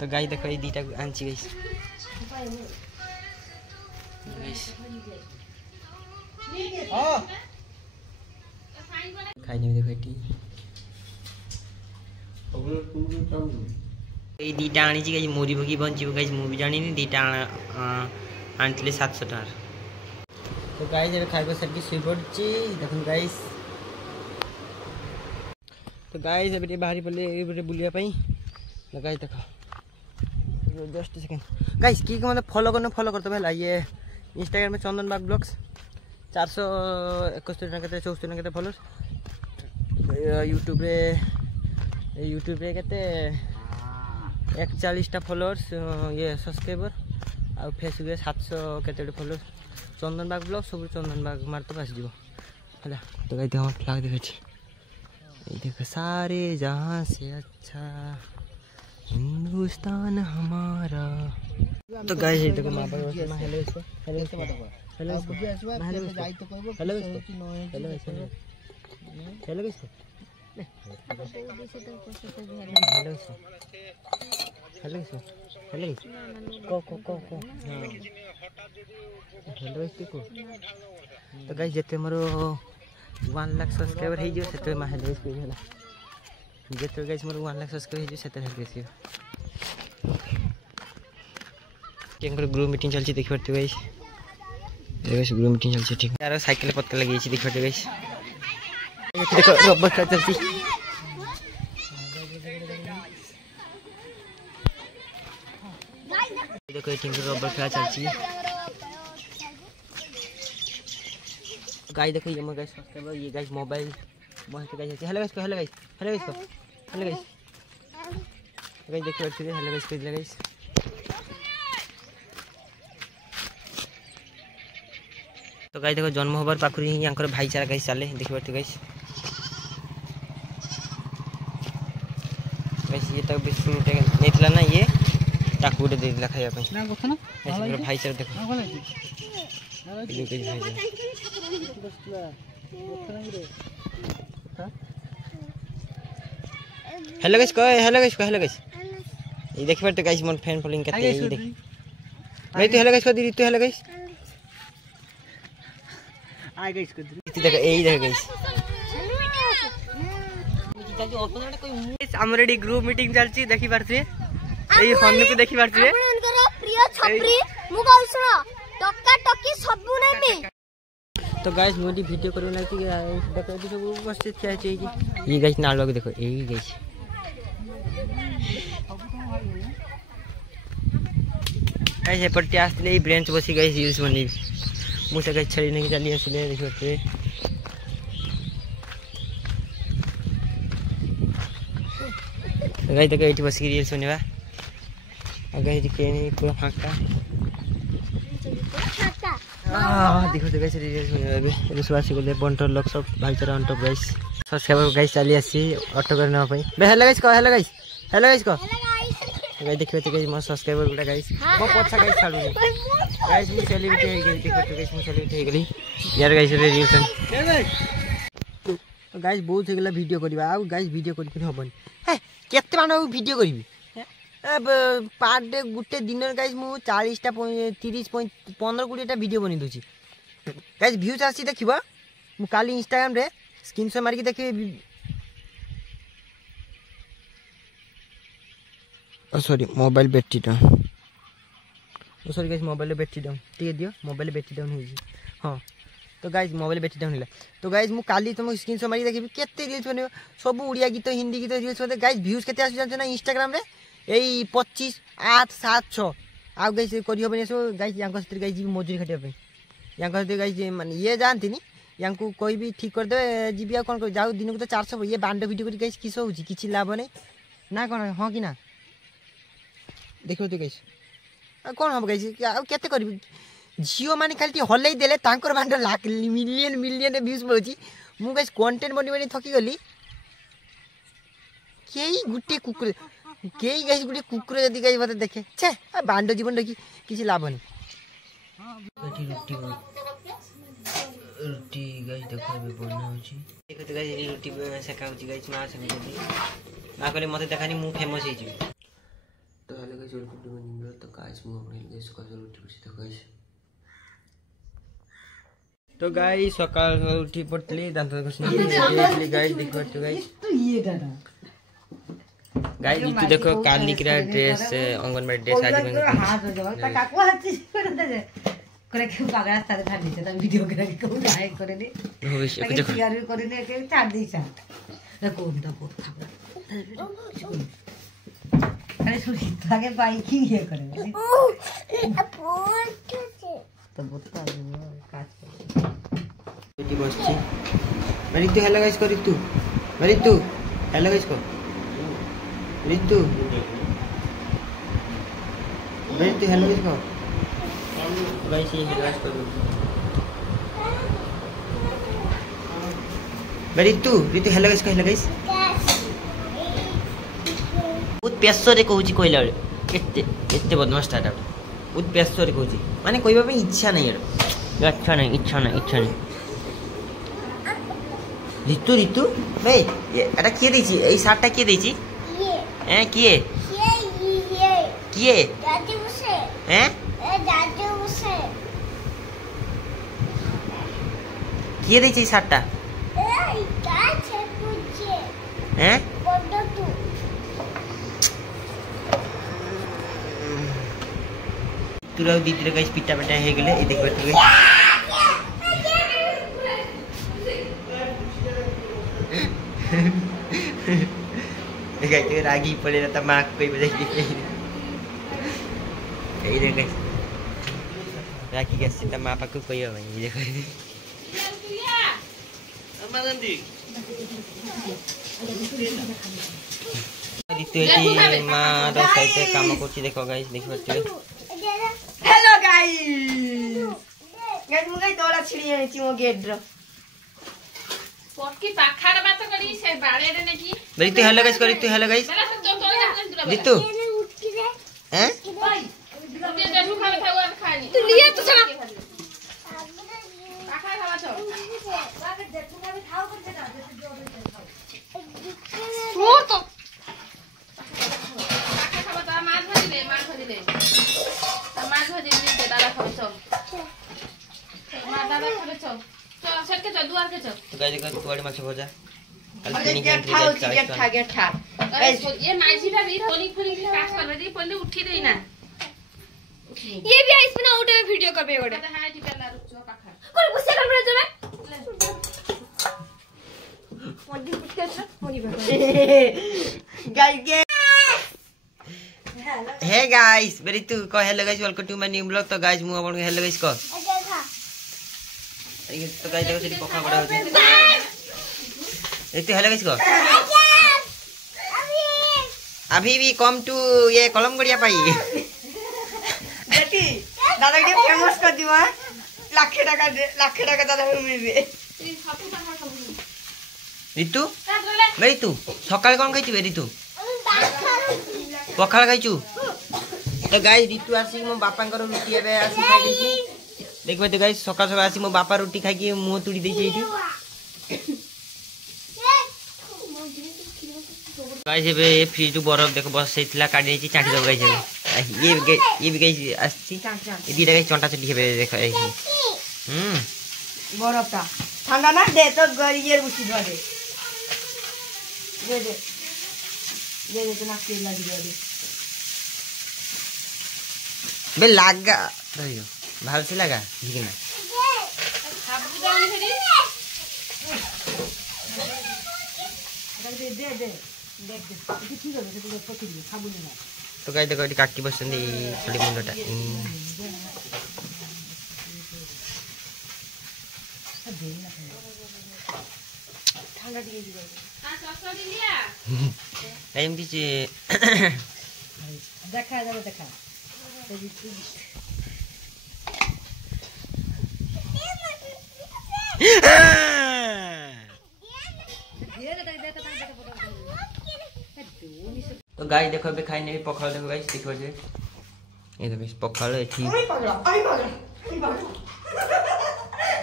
तो गाइस देखो ये दीटा आंची गाइस खाई नहीं देखो ये दीटा आनी गाइस मोरी भगी बंचीबो गाइस मु भी जानी नहीं दीटा आंतले 700 टार तो गाइस ए खाइबो सरकी सुई पड़ची देखन गाइस तो गाइस एबे बाहरी पले एबे बुलिया पई गाइस देखो जस्ट सेकंड गाइस की मतलब फॉलो करते भला ये इंस्टाग्राम में चंदन बाग ब्लॉग्स 471 ना केते 64 ना केते फॉलोअर्स यूट्यूब रे केते 41 टा फॉलोअर्स ये सब्सक्राइबर आ फेसबुक रे 700 केते फॉलोअर्स चंदन बाग ब्लॉग सब चंदन बाग मार तो पास जीवो हला तो गाइस हम फ्लैग देखै छी ये देखो सारे जहां से अच्छा हिंदुस्तान हमारा तो गाइस ये देखो मां बाप हेलो इसको हेलो इसको हेलो इसको हेलो इसको जाई तो कहबो हेलो इसको हेलो इसको हेलो इसको हेलो इसको हेलो इसको हेलो को हेलो इसको तो गाइस जते मोरो 1 लाख सब्सक्राइबर हे जो सेते मा हेलो इसको होला जेते गाइस मोर 1 लाख सब्सक्राइब हे सेते हेल्प करसियो केंकर ग्रुप मीटिंग चलछि देखि परते गाइस गाइस ग्रुप मीटिंग चलछि ठीक यार साइकिल पत्ता लगी छी देखि परते गाइस देखो रबर का चलछि देखो केंकर रबर का चलछि गाइस देखो ये मोर गाइस सब्सक्राइबर ये गाइस मोबाइल मस्त guys hello guys hello guys hello guys hello guys guys देखो हेलो गाइस कर गाइस तो गाइस देखो जन्म होबार पाखुरी यांकर भाईचारा गाइस चले देखि परते गाइस गाइस ये तक बिस्कुट नेतला ना ये टाकुडे दे दिला खाया पे ना कथा ना ऐसे भाईचारा देखो ये गाइस भाईचारा हेलो गाइस को हेलो गाइस को हेलो गाइस ये देखि परते गाइस मन फैन फॉलोइंग करते ये देख मैं तो हेलो गाइस को दी तो हेलो गाइस आ गाइस को दी देखो यही देखो गाइस हमर रेडी ग्रुप मीटिंग चलची देखि परते ए हन्नु को देखि परते आपनकर प्रिय छपरी मु कहल सुनो टक्का टक्की सबु नै मी तो गाइस मोदी वीडियो करू ना कि देखो ये सब उपस्थित क्या चाहिए ये गाइस नाल को देखो यही गाइस गाइस एपटे आस्ते ब्रेंच बसी गाइस यूज बनी मुझे गाइस छड़ी नहीं चली आसले देखते गाइस देखो एठी बसी रील्स बनेबा गाइस केनी पूरा फांका देखो गाइस रील्स बनेबा रिसवासी को ले बंटर लोग सब भाईचारा अंटो गाइस सब्सक्राइबर गाइस चली आसी ऑटो करना पई बे हेलो गाइस को हेलो गाइस हेलो गाइस को गाइस देखियो तो गाइस मोर सब्सक्राइबर गुडा गाइस मो पछा गाइस चालू गाइस मु सेलिब्रिटी हे गेली देखियो तो गाइस मु सेलिब्रिटी हे गेली यार गाइस रील्स तो गाइस बहुत हे गेला वीडियो करबा आ गाइस वीडियो करि कि होबन हे केते मानो वीडियो करबी अब पार डे गुटे दिन गाइस मु 40 टा 30 15 20 टा वीडियो बनि दोची गाइस व्यूज आसी देखिबो मु काली इंस्टाग्राम रे स्क्रीनशॉट मार के देखि sorry mobile battery down sorry guys mobile battery down ठीक दियो मोबाइल बैटरी डाउन हो हां तो गाइस मोबाइल बैटरी डाउन होला तो गाइस मु काली तुम स्क्रीनशॉट मारी देखि केते रील्स बने सब उड़िया गीत हिंदी गीत रील्स बने गाइस व्यूज केते आसी जान ना इंस्टाग्राम रे एई 25 8 7 6 आ गाइस करियो बने सो गाइस यांको सतिर गाइस मजूरी खटिया पे यांको सतिर गाइस माने ये जानती नी यांको कोई भी ठीक कर दे जीबिया कोन जाऊ दिन को तो 400 ये बांड वीडियो कर गाइस किसो होची किछि लाभ नै ना कोन हां कि ना देखो तो गाइस कोन हम गाइस आ केते करबी जियो माने खाली हल्लै देले तांकर बांड लाख मिलियन व्यूज बोलची मु गाइस कंटेंट बनी थकी गली केई गुटे कुकुर केई गाइस गुटे कुकुर जदी गाइस मते देखे छे बांड जीवन देखि किछि लाभ नै बेटी रोटी गाइस देखो बे बना होची देखो तो गाइस रोटी सेका होची गाइस मा से मा कहले मते देखानी मु फेमस हे छी तो hello guys welcome to my new video. तो गाइस मु अपने लिए सकाळ उठी पड़ी तो गाइस सकाळ उठी पड़ली दांत घसनी गाइस देखो तो गाइस तो ये दादा गाइस तू देखो काल निकरा ड्रेस अंगनवाड़ी ड्रेस आज में हाथ दबा ता काकू हाथ कर दे करे के पागड़ा सारे धार नीचे ता वीडियो करे के को गाय करे ने भविष्य को देखो यार करे ने के चार दिशा देखो उनका बहुत खाबा अरे सुनी ताके बाइक ही ये करे तो बहुत काज बेटी बसची रितु हेलो गाइस कर रितु हेलो गाइस को रितु हेलो गाइस को गाइस ये हेलो गाइस कर रितु हेलो गाइस बहुत प्यासो रे कहूची कहला बेले एते बदमाश स्टार्ट बहुत प्यासो रे कहूची माने कहबा पे इच्छा नहीं इच्छा नहीं रितु भाई एटा किए देछि ए शार्टटा किए देछि हैं किए दादू से हैं दादू से किए देछि शार्टटा ए का छे पूछे हैं बड्डो तू तुरा दीदी रे गाइस पिटा पिटा हे गेले ए देखबे तू गाइस तो रागी पड़े रहता माँ कोई बजाई यही रे गाइस रागी के सीता माँ पाको कोई हो भाई देखो अम्मा नंदी रितु एटी माँ रो साइते काम करछि देखो गाइस देखो हेलो गाइस मुगै तोला छिड़ी आछि मो गेट रो पक्की पाखार बात करी से बाड़े रे नेकी रितु हेलो गाइस रितु हैं ते जरू खावे खावा खानी तू लिए तू चला पाखा खावा छ वाके जटू खावे खाओ कर से ना सो तो पाखा खावा त मार भजिले त मार भजिले ते दादा खावे छ मार दादा खावे छ चल सट के दुआर के छ गाइस देखो तोड़ी माछ भजा गेट ठा ये माइजीटा भी फोनी काट कर दे पहले उठी देई ना ये भी आइस में आउट में वीडियो करबे ओडे हां ठीक है ला रुक जो पाखा कोई गुस्सा कर रहा जरा मोदी कुत्ते छ Modi guys hey guys very तू को hello guys welcome to my new blog. तो गाइस मु अपन हेलो गाइस को तो गाइस देखो सेठी पखा बड़ा होची रितु हेलो गाइस को अभी भी कम टू ये कलम गड़िया पाई बेटी दादा के फेमस कर दिवा लाख टाका दादा मिलबे रितु भाई तू सकाळ कोन खाइछु रितु पखाळ खाइछु। तो गाइस रितु आसी मो बापांकर रोटी एबे आसी खाइ देछि देखबे तो गाइस सकाळ सकाळ आसी मो बापा रोटी खाइ के मुंह तुड़ी देछि एठी गाइस एबे फ्रिज टू बरफ देखो बस सेथिला काटी देछि चाटी दब गाइस ये भी गाइस आछि ये दीटा गाइस चंटा चटी हेबे देखो ए बरफटा ठंडा ना दे तो गरियर उठी दे तो ना के लगी दे बे लागा रहियो भाल से लगा ठीक ना खाबू जानी फेरी दे देख ठीक है तो पकड़ ले खाबू ना। तो गाइस देखो एटी काटी बसंदी खाली मुंडटा ठंडा दिए दी हां ससुरी लिया टाइम दीजिए देखा तो गाइस देखो बे खाई नहीं पखाल देखो गाइस देखो जे ये तो गाइस पखाल एठी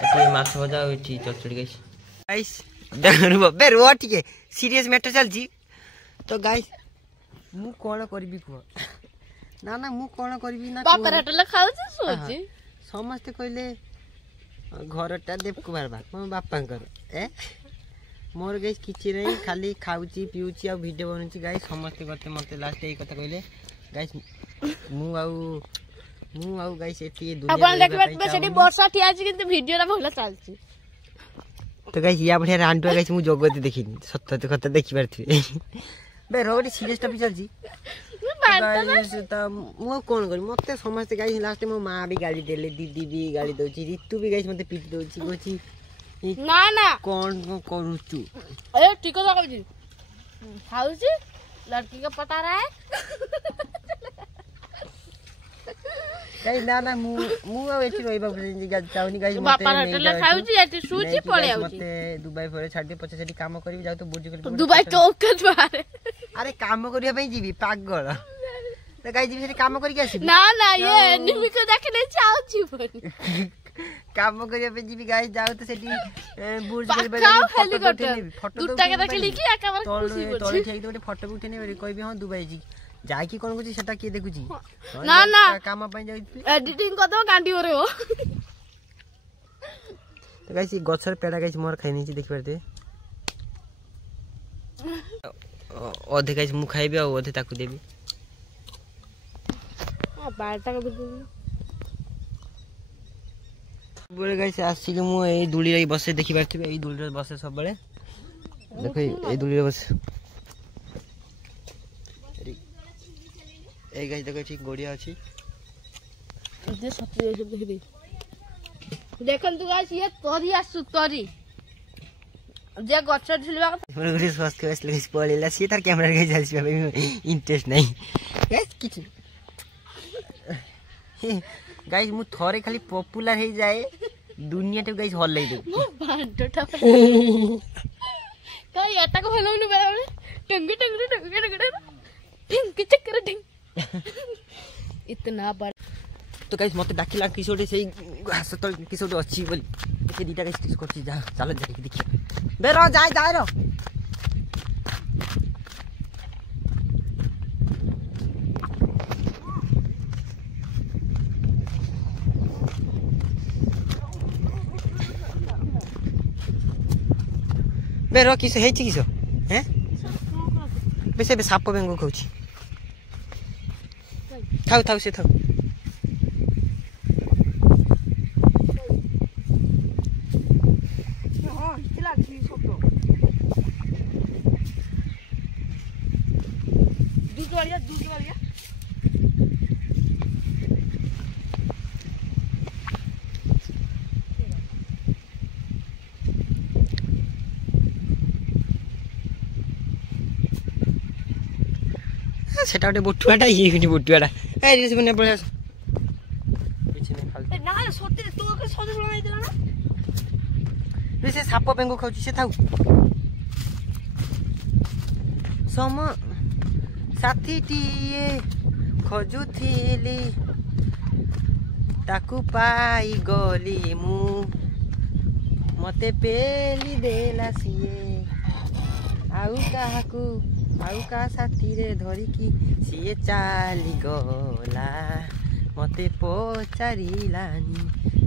एठी माछ भजा एठी चचड़ी गाइस देखो बे रो ठीक सीरियस मैटर चल जी। तो गाइस मु कोन करबी को ना ना मु कौन करबी ना बापर होटल खाउछ सोची समस्ते कहले घरटा देव कुमार बा मो बापांकर ए मोर गाइस किछि नहीं खाली खाउची पिउची आ वीडियो बनउची गाइस समस्ते करते मते लास्ट ए कथा कहले गाइस मु आउ गाइस एटी दुनिया अपन देखबे सेठी वर्षा ठिया अछि किंतु वीडियो रा भला चलछि तो गाइस या बढ़िया रांटुआ गाइस मु जगत देखिनी सत्य कथा देखि पारथिबे बे रोडी सीरियस टॉपिक चलछि गाइस त मु कोन करी मते समस्त गाइस लास्ट मो मां भी गाली देले दीदी भी गाली दोछि ऋतु भी गाइस मते पीट दोछि कोछि ना ना कौन करूछु ए ठीक है कहछि खाउछि लड़की का पता रहा है गाइस ना ना मु एठी रोइबा चाउनी गाइस मते बापा होटल खाउछि एठी सुची पळे आउछि मते दुबई फरे छाडी पछे सेठी काम करिवि जाउ तो बुर्ज कर दुबई टोकत मारे अरे काम करिया पई जीवी पागल तो गाइस जीवी सेठी काम करि के आसी ना ना ये निमी को देखले चाउछि बनी काम करिया पे जीवी गाइस जाउ तो सेठी बुर्ज कर हेलीकॉप्टर दूटा के देखली कि एकाबार खुशी बोल तोले ठीक तो फोटो उठे नै कहबी हां दुबई जी जाय की कोन कुछ सेटा के देखुची ना ना काम पई जाई एडिटिंग कर दो गांडी ओरे हो तो गाइस गछर पेड़ा गाइस मोर खाइ नै छी देखि परते ओधे गाइस मु खाइबे आ ओधे ताकू देबी आ 12 टाका दे बोले गाइस आसी के मु ए दुली रे बसे देखि परथिबे ए दुली रे बसे सब बळे देखो ए दुली रे बस ए गाइस देखो ठीक गोड़िया अछि जे सत्य सब देख दे देखन तू गाइस ये तोरी आसु तोरी जे गछ झुलबा मोर स्वास्थ्य के असले पळेला सी तार कैमरा गाइस जालसी भाई इंटरेस्ट नहीं गाइस किछ गाइस मु थोरे खाली पॉपुलर हे जाए दुनिया तो गाइस हल लई दे बांडटा काय एटा को हेलो नु बेले टंगी टंगी टंगी टंगी टंगी चक्कर टिंग इतना बड़ तो गाइस मते डाकिला किसोडे सेई घास तल किसोडे अछि बोली के दीटा गाइस किस करछि जा चल जा देखि बे रो जाय जाय रो बे रो किस हेछि किसो हैं बे से साप बेंगो कहछि थाउ थाउ से थाउ सेटा गोटे बुटुआटा ये किछि बुटुआटा ए रे बने पळे आस किछि नै फालतू ना सत्य तू के सद बोला नै दिला ना रे से साप बेंगो खाउछि से थाउ सम साथीटिए खोजुथिली ताकू पाई गली मु मते पेली देला सिए आउ काहाकू आउ का साथी रे धरी की सिए चाली गला मते पचारिलानी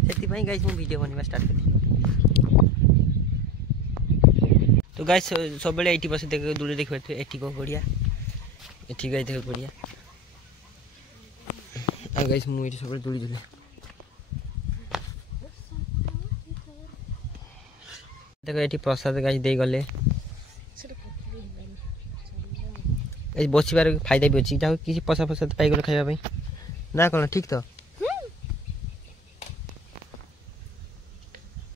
सेति पई गाइस मु वीडियो बनवा स्टार्ट करती तो गाइस सब बेले 80% देख दूर देख पाते 80 को बढ़िया 80 गाइस देख बढ़िया आ गाइस मु इटी सब बेले दूर जुले देखो एटी प्रसाद गाइस दे गले ए बसिबार फायदा भी अछि जाउ किसी पसा पसा पाई गले खाइबा पई ना कोन ठीक तो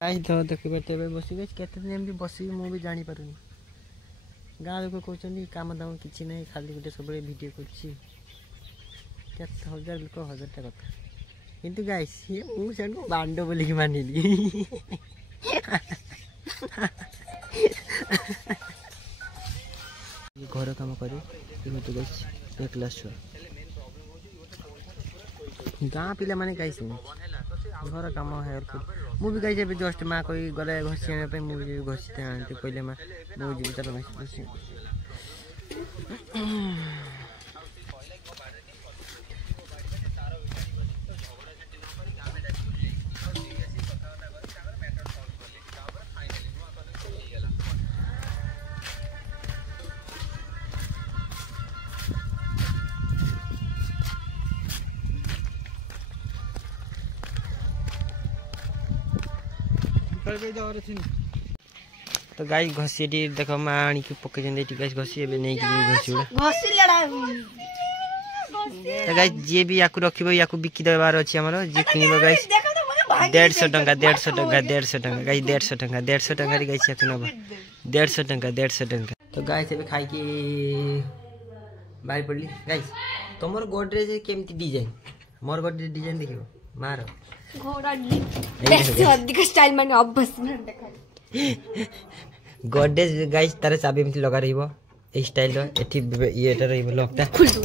आई तो देखि बेटे बसी गछ केते दिन भी बसी मु भी जानि पारुनी गाँ लोक कहउछनी काम दाम किछि नै खाली गुटे सबले वीडियो करछि केते हजार लोक हजार टा कथा किंतु गाइस ये मु सेन बांडो बोली कि मानिली घर काम करे तो गाइस एक क्लास छुआ गाँ पिला माने गाइस घर काम है मु भी गाइस एबे जस्ट मा कोई गले घसिया पे मु भी घसिते आनते कहले मा मु जी चलो घसी तो गाइस घसी देख माँ आनी पकई गाइस घसी ए नहीं घसी तो गाइस जी भी या रखिब या बिकी देवार अच्छी आम जी किन गाइस 150 टंका 150 टंका 150 टंका गाइस 150 टंका 150 टंका गाइस या नब 150 टंका 150 टंका तो गाइस ए खाई बाहर पड़ली गाइस तुम गोडरेज केमती डिजाइन मोर गोडरेज डिजाइन देखियो मार स्टाइल माने अब बस गोडरेज गाइस तार चाबी एमती लगा रहिबो ए स्टाइल रो एठी येटा रहिबो लॉकटा खुल दो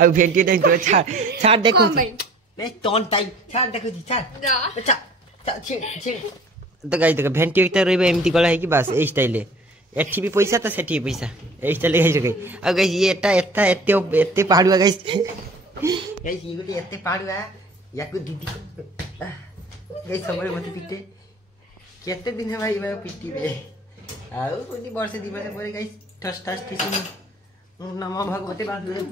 आ भेंटी तो छाड़ देखो मैं टोन टाइम छाड़ देखो छाड़ तो गाइस देखो भेंटी एकटा रहिबो एमती गला है कि बस ए स्टाइल एठी भी पैसा तो सेठी पैसा ए स्टाइल गाइस आ गाइस ये एटा एते पहाड़ुआ गाइस गाइस ये गोटे एते पहाड़ुआ याकू दीदी गाइस सबरे मते पिटे केते दिन है भाई मैं पिटी बे आउ कोनी वर्ष दी वर्ष परे गाइस ठस ठस टिसी नमो भगवते बासुदेव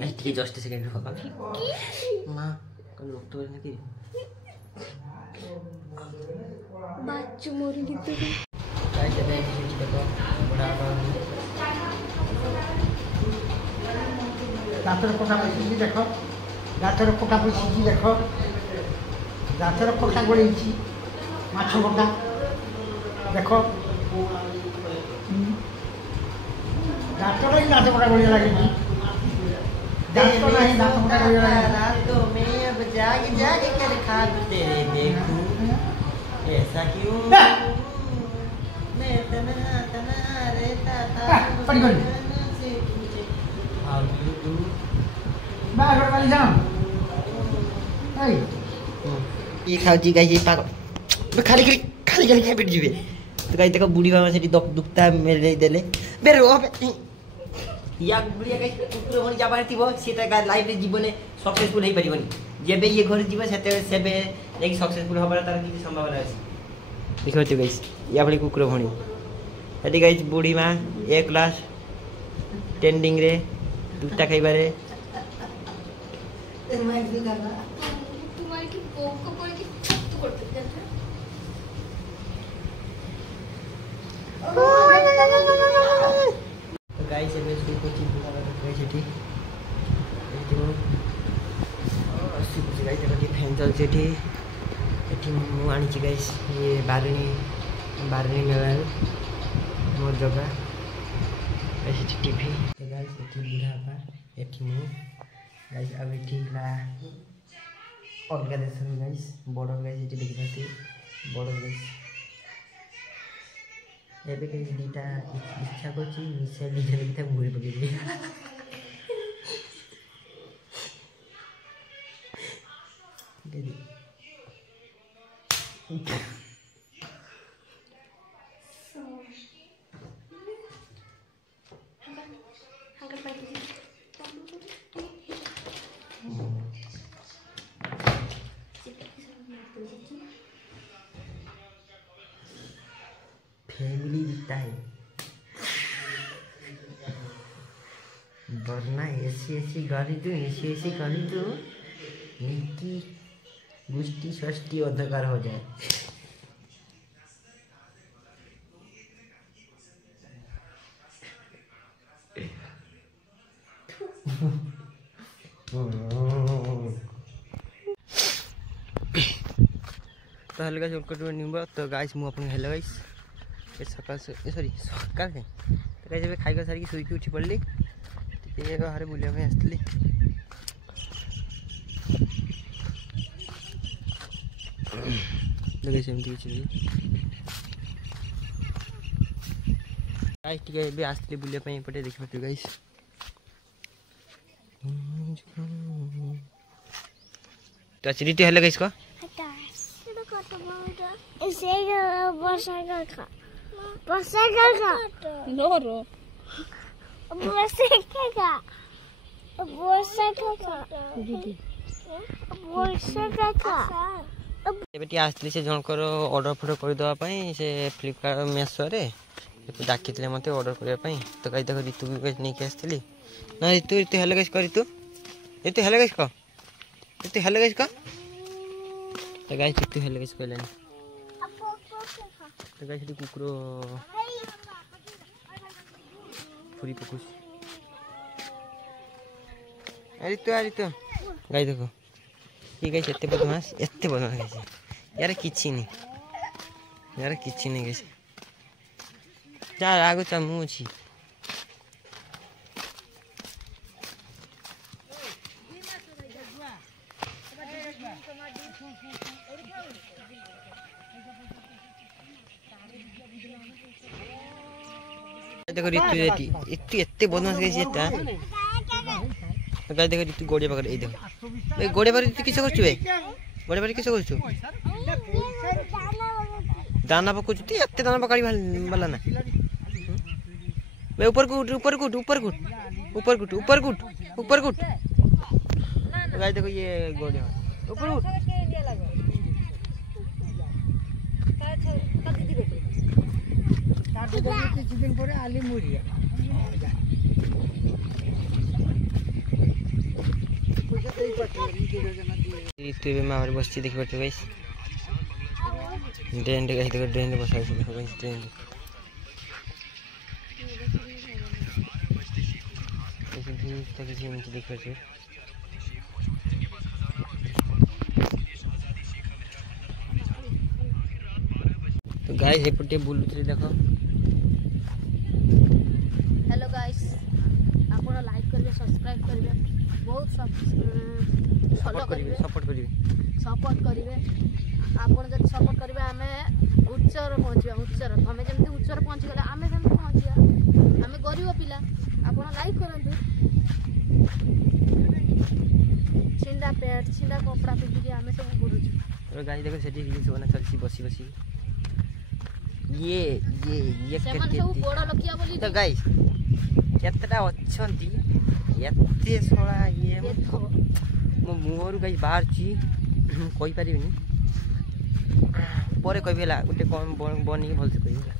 गाइस ठीक जस्ट सेकंड रुको मां कोन लोग तो ना कि बाचू मोरी गीत गाइस जब मैं चीज देखो बड़ा गातर कोटा पछी देखो गातर कोटा पछी देखो गातर कोटा गोळीची माछ कोटा देखो गातर ही गातर कोटा गोळी लागी गातर नहीं गातर कोटा गोळी लागी रातों में अब जाग जाग कर खाब तेरे देखूं ऐसा क्यों मैं तना तना रहता था पड़ी गई ये खाओ जी गाइस ये पागल खाली खाई बैठ जीवे तो गाइस देखो बुढ़ी मामा सेठी दुखता मेरे देले बे रो या बुढ़िया गाइस कुकुर होनी जाबार थिबो सेटा गाइस लाइफ रे जीवने सक्सेसफुल हे परिबनी जेबे ये घर जीव सेबे एक सक्सेसफुल होबार तार की संभावना अछि देखो तो गाइस या भली कुकुर होनी एटी गाइस बुढ़ी मां एक क्लास टेंडिंग रे दुटा खाइबारे तुम्हारी की पोक को पड़ के तो करते जाते तो गाइस एबे सुई को चिप लगा के सेठी एठी अस्सी गाइस एबे फैन चल सेठी एठी मु आनी छी गाइस ये बारणी मेला मोर जगह ऐसे टीवी गाइस एठी बुढ़ा बा एठी मु गाइस अब एठी ला अलगा देश गाइस बड़ गाइस एठी देखि पाती बड़ गाइस एबे गाइस दीटा इच्छा करछि मिसे दीटा दीटा मुड़ी पके दे दीदी फैमिली दिखता है वरना ऐसी गाड़ी दो ऐसी गाड़ी दो इनकी गुष्टी सृष्टि अंधकार हो जाए तो hello guys welcome to new blog तो गाइस मु अपन हेलो गाइस सकाल से सॉरी सकाल है तो गाइस खाई कर सारी सुई उठी पड़ली ये बाहर बुलिया में आसली गाइस एमती चली गाइस ठीक है आसली बुलिया पे पटे देख पाते गाइस तो चलिए हेलो गाइस को इसे वर्षा का वर्षा का नो रो वर्षा दीदी वर्षा का बेटी आसली से जनकर ऑर्डर फॉर्डर कर दवा से फ्लिपकार्ट मेसो रे डाकिले मत ऑर्डर करने तो गाइस देखो ऋतु भी नहीं आसती ना ऋतु ऋतु हेलो गाइस कर ऋतु ऋतु हेलो गाइस कह ऋतु हेलो गाइस कह तो गाइस ऋतु हेलो गाइस कहलानी तो गाइस कुकुर फुरी पकुस ऋतु गाइस देखो ये गाइस एते बदमाश गाइस यार किछि नहीं गाइस जा आगो चा मु छी देखो ऋतु ऋतु एते बदमाश गाइस एटा तो गाइस देखो ऋतु गोड़े पकड़ ए देखो ए गोड़े पर ऋतु किसे करछु बे गोड़े पर किसे करछु दाना पकाउछु ती एते दाना पकाड़ी वाला ना बे ऊपर कूट गाइस देखो ये गोड़े ऊपर उठ किसी दिन पर आली मुड़िया ऋतु में हमारे बस्ती देखी पाते गाइस ड्रेन गाइस देखो ड्रेन बसा देखो गाइस ड्रेन किसी नीचे देख पाते तो गाइस एपटे बुलुथि देखो हेलो गाइस आपण लाइक करबे सब्सक्राइब करबे बहुत सपोर्ट करिवे आपण जब सपोर्ट करबे हमें उच्चर पहुंचिबा हमें जेमति उच्चर पहुंची गले हमें जेमति पहुंचिया हमें गरीब पिला आपण लाइक करंतु छिंडा पैंट छिंडा कपड़ा पिंदी हमें सब बुलुछु और गाइस देखो सेठी रील्स बना चलसी बसी ये करके बड़ लकिया बोली तो गाइस केतटा अछंती एते सोळा ये मो मुहरु गाइस बाहर छी कोई परिबिनी परे कहबेला गुटे कम बनी भल से कहबेला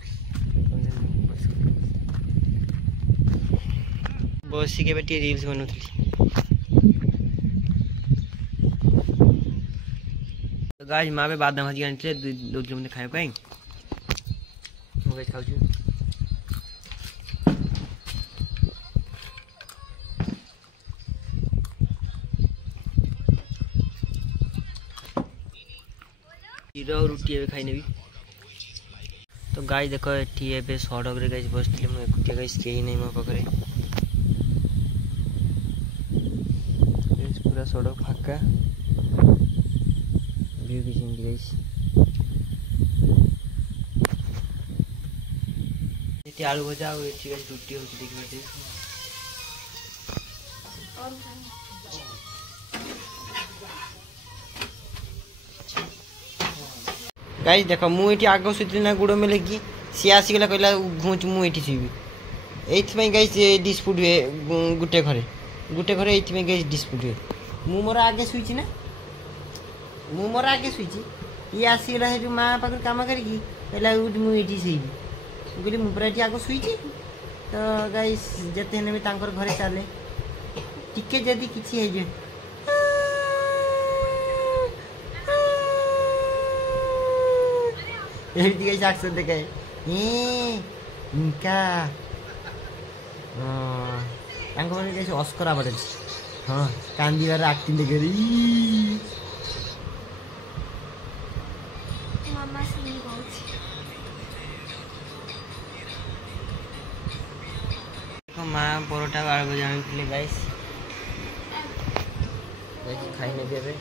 बसी के बेटी रील्स बनउथली तो गाइस माबे बादाम भाजी आनले दो दिन खाए काई मु गाइस खाउ छी हीरो रोटी ए खाई नेबी तो गाइस देखो एठी एबे सड़क रे गाइस बसथिले मु एकुटिया गाइस केही नै मो पकरे पूरा सड़क फाका व्यू की जिंदगी गाइस एठी आलू भजा और एठी गाइस रोटी होची देखि बाटे गाइस देखो मु एठी आगो सुतली ना गुडो में लगी सी आसी गला कहला घुंच मु एठी सीबी एथि में गाइस डिस्प्यूट हुए गुटे घरे एथि में गाइस डिस्प्यूट हुए मु मोर आगे सुइची ना मु मोर आगे सुइची ये आसी गला हे मां पाकर काम करी कहला मु एठी सीबी गुली मु पर एठी आगो सुइची तो गाइस जते ने तांकर घरे चाले टिके जदी किछि हे जे एठी गाइस एक्शन देखाए इनका तांको माने गाइस ऑस्कर अवार्ड हां कांदीवार एक्टिंग देखेरी मामा सुनी बहुत देखो मां परोठा आलू भजा आनिले गाइस खाई ने देबे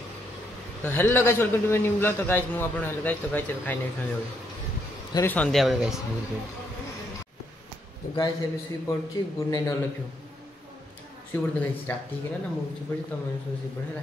तो hello guys welcome to my new blog तो गाइस मु आपण हेलो गाइस तो गाइस खाई ने खाई थोड़ी संध्या बेले गाइस तो गाइस एबे सुई पड़ची good night all of you सुई पड़ तो गाइस रात ही गेला ना मु सुई पड़ी तो मैं सुई पड़ेला